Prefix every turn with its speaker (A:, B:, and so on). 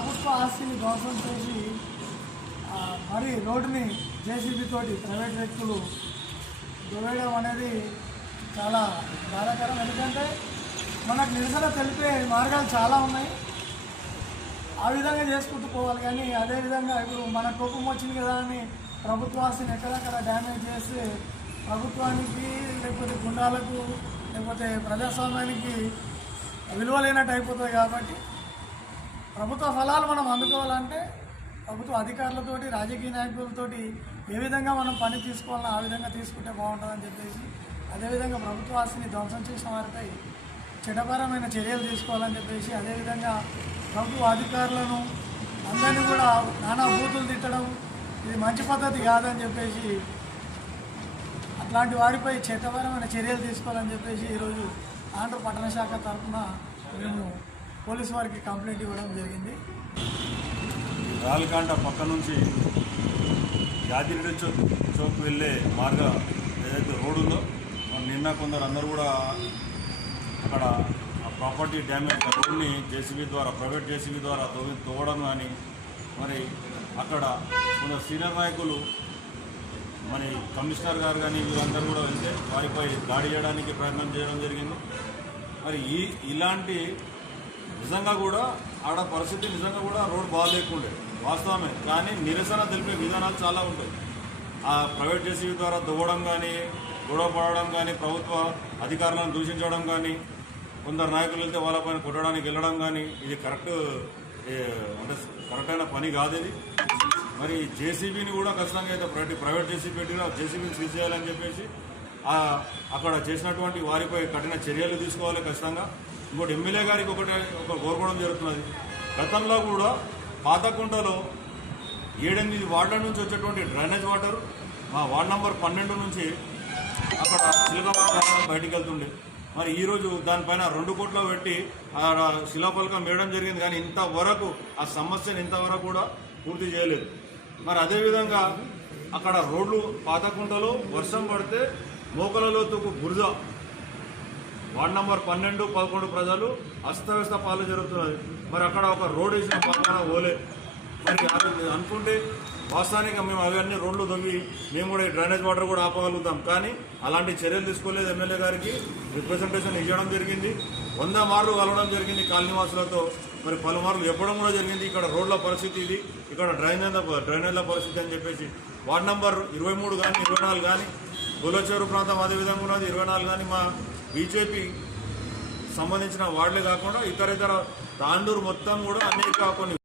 A: ప్రభుత్వ ఆస్తిని ధ్వంసం చేసి మరి రోడ్డుని జేసీబీ తోటి ప్రైవేట్ వ్యక్తులు దువ్వేయడం అనేది చాలా బాధాకరం. ఎందుకంటే మనకు నిరసన తెలిపే మార్గాలు చాలా ఉన్నాయి. ఆ విధంగా చేసుకుంటూ పోవాలి. కానీ అదే విధంగా ఇప్పుడు మన కోపం వచ్చింది కదా అని ప్రభుత్వ ఆస్తిని ఎక్కడెక్కడ డ్యామేజ్ చేస్తే ప్రభుత్వానికి లేకపోతే గుండాలకు లేకపోతే ప్రజాస్వామ్యానికి విలువ లేనట్టు అయిపోతుంది కాబట్టి ప్రభుత్వ ఫలాలు మనం అందుకోవాలంటే ప్రభుత్వ అధికారులతోటి రాజకీయ నాయకులతోటి ఏ విధంగా మనం పని తీసుకోవాలో ఆ విధంగా తీసుకుంటే బాగుంటుందని చెప్పేసి అదేవిధంగా ప్రభుత్వ ఆస్తిని ధ్వంసం చేసిన వారిపై చట్టపరమైన చర్యలు తీసుకోవాలని చెప్పేసి అదేవిధంగా ప్రభుత్వ అధికారులను అందరినీ కూడా నానా బూతులు తిట్టడం ఇది మంచి పద్ధతి కాదని చెప్పేసి అట్లాంటి వారిపై చట్టపరమైన చర్యలు తీసుకోవాలని చెప్పేసి ఈరోజు ఆంధ్ర పట్టణ శాఖ తరఫున మేము పోలీసు వారికి కంప్లైంట్ ఇవ్వడం జరిగింది.
B: రాల్కాండ పక్క నుంచి యాదిరెడ్డి చౌక్ చౌక్ వెళ్ళే మార్గం ఏదైతే రోడ్ ఉందో నిన్న కొందరు అందరూ కూడా అక్కడ ప్రాపర్టీ డ్యామేజ్ రోడ్ని జేసీబీ ద్వారా ప్రైవేట్ జేసీబీ ద్వారా తవ్వి తవ్వడం కానీ మరి అక్కడ కొందరు సీనియర్ నాయకులు మరి కమిషనర్ గారు కానీ వీళ్ళందరూ కూడా వెళ్తే వారిపై దాడి చేయడానికి ప్రయత్నం చేయడం జరిగింది. మరి ఈ ఇలాంటి నిజంగా కూడా ఆడ పరిస్థితి నిజంగా కూడా రోడ్ బాగాలేకుండే వాస్తవమే. కానీ నిరసన తెలిపే విధానాలు చాలా ఉంటాయి. ఆ ప్రైవేట్ జేసీబీ ద్వారా దువ్వడం కానీ గొడవ పడడం కానీ ప్రభుత్వ అధికారులను దూషించడం కానీ కొందరు నాయకులు వెళ్తే వాళ్ళపైన కొట్టడానికి వెళ్ళడం కానీ ఇది కరెక్ట్ అంటే కరెక్ట్ అయిన పని కాదు ఇది. మరి జేసీబీని కూడా ఖచ్చితంగా అయితే ప్రతి ప్రైవేట్ జేసీబీ పెట్టినా జేసీబీని సీజ్ చేయాలని చెప్పేసి అక్కడ చేసినటువంటి వారిపై కఠిన చర్యలు తీసుకోవాలి ఖచ్చితంగా. ఇంకోటి ఎమ్మెల్యే గారికి ఒకటి ఒక కోరుకోవడం జరుగుతున్నది. గతంలో కూడా పాతకుంటలో ఏడెనిమిది వార్డుల నుంచి వచ్చేటువంటి డ్రైనేజ్ వాటర్ మా వార్డ్ నంబర్ పన్నెండు నుంచి అక్కడ శిలకపలకం బయటికి వెళ్తుండే. మరి ఈరోజు దానిపైన రెండు కోట్లు పెట్టి ఆడ శిలాపలకం వేయడం జరిగింది. కానీ ఇంతవరకు ఆ సమస్యను ఇంతవరకు కూడా పూర్తి చేయలేదు. మరి అదేవిధంగా అక్కడ రోడ్లు పాతకుంటలో వర్షం పడితే మోకల లోతుకు బురద. వార్డ్ నంబర్ పన్నెండు పదకొండు ప్రజలు అస్తవ్యస్త పాలు జరుగుతున్నది. మరి అక్కడ ఒక రోడ్ వేసిన పక్కన ఓలే. మరి అనుకుంటే వాస్తవానికి మేము అవన్నీ రోడ్లు తవ్వి మేము కూడా ఈ డ్రైనేజ్ వాటర్ కూడా ఆపగలుగుతాం. కానీ అలాంటి చర్యలు తీసుకోలేదు ఎమ్మెల్యే గారికి. రిప్రజెంటేషన్ ఇవ్వడం జరిగింది. వంద మార్లు కలవడం జరిగింది కాలనీవాసులతో. మరి పలుమార్లు చెప్పడం కూడా జరిగింది. ఇక్కడ రోడ్ల పరిస్థితి ఇది. ఇక్కడ డ్రైనేజ్ డ్రైనేజ్ల పరిస్థితి అని చెప్పేసి. వార్డ్ నంబర్ ఇరవై మూడు కానీ ఇరవై నాలుగు కానీ గొల్లచేరు ప్రాంతం అదే విధంగా ఉన్నది. ఇరవై నాలుగు కానీ మా బీజేపీ సంబంధించిన వార్డులే కాకుండా ఇతర ఇతర తాండూరు మొత్తం కూడా అనేక కొన్ని